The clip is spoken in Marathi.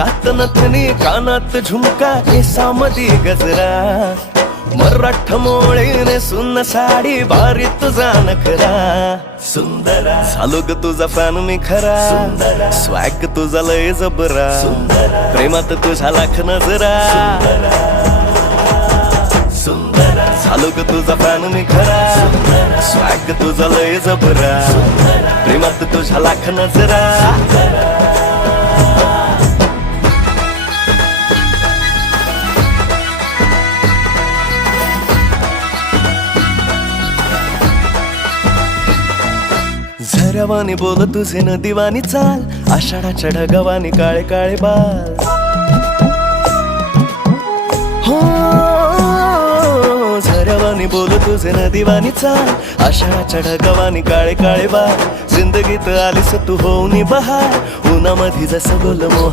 नाकात नथनी कानात झुमका केसामधी गजरा मराठ मोळीने सुन्न साडी भारी तुझा नखरा सुंदरा झालो ग तुझा फॅन मी खरा स्वॅग तुझा लय जबरा प्रेमात तुझा लाख नजरा झालो ग तुझा फॅन मी खरा स्वॅग तुझा लय जबरा प्रेमात तुझा लाख नजरा झऱ्यावानी बोल तुझे नदीवानी चाल आषाढाच्या ढगावानी काळे काळे बाल हो झऱ्यावानी बोल तुझे नदीवानी चाल आषाढाच्या ढगावानी काळे काळे बाल जिंदगीत आलीस तू होऊनी बहार उन्हामध्ये जसं बोल मोह